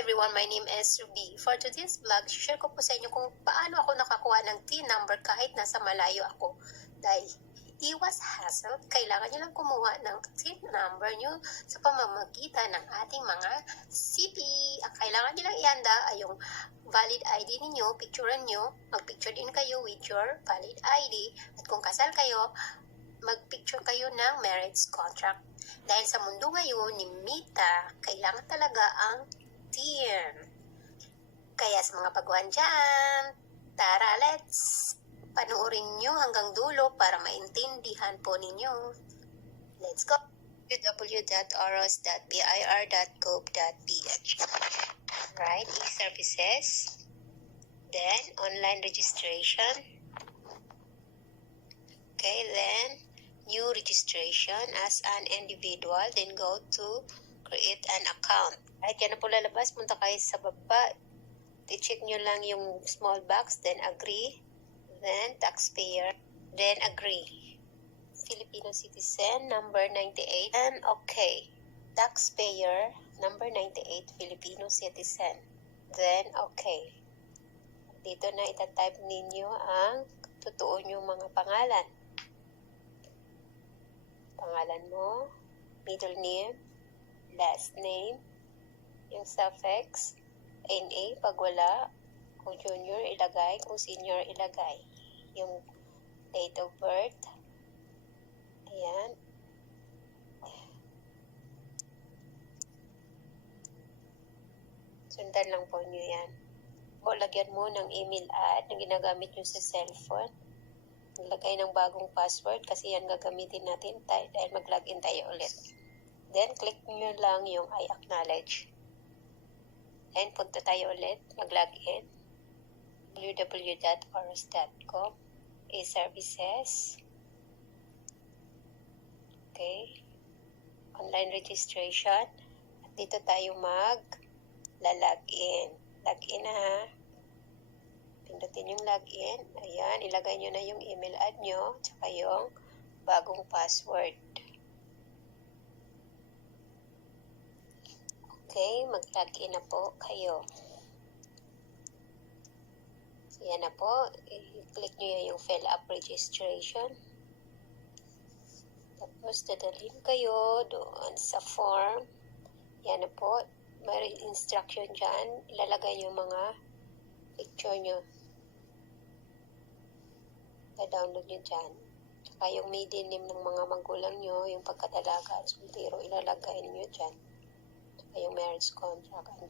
everyone, my name is Ruby. For today's vlog, share ko po sa inyo kung paano ako nakakuha ng TIN number kahit nasa malayo ako. Dahil iwas hassle, kailangan nyo lang kumuha ng TIN number nyo sa pamamagitan ng ating mga CP. Ang kailangan nyo lang ihanda ay yung valid ID ninyo, picturean nyo, magpicture din kayo with your valid ID. At kung kasal kayo, magpicture kayo ng marriage contract. Dahil sa mundo ngayon ni Mita, kailangan talaga ang TIN. Kaya sa mga baguhan dyan, tara, let's panoorin nyo hanggang dulo para maintindihan po ninyo. Let's go! www.oros.bir.gov.ph. Right, e-services, then online registration, okay, then new registration as an individual, then go to create an account. Right, yan na po lalabas, punta kayo sa baba, i-check nyo lang yung small box, then agree, then taxpayer, then agree. Filipino citizen, number 98, and okay. Taxpayer, number 98, Filipino citizen, then okay. Dito na itatype ninyo ang totoo nyong mga pangalan. Pangalan mo, middle name, last name, yung suffix, NA pag wala, kung junior ilagay, kung senior ilagay, yung date of birth, ayan, sundan lang po nyo yan. O lagyan mo ng email ad na ginagamit nyo sa cellphone. Maglagay ng bagong password kasi yan gagamitin natin dahil mag-login tayo ulit. Then, click nyo lang yung I acknowledge. Then, punta tayo ulit, mag-login. www.oros.com, e-services. Okay. Online registration. At dito tayo mag-login. Login na ha. Pindutin yung login. Ayan, ilagay nyo na yung email ad nyo tsaka yung bagong password. Okay, mag-login na po kayo. So, yan na po. I-click nyo yung fill up registration. Tapos, dadalhin kayo doon sa form. Yan na po. May instruction dyan. Ilalagay nyo mga picture nyo. I-download nyo dyan. Saka yung maiden name ng mga magulang nyo, yung pagkadalaga at sultiro, ilalagay nyo dyan. Saka yung marriage contract.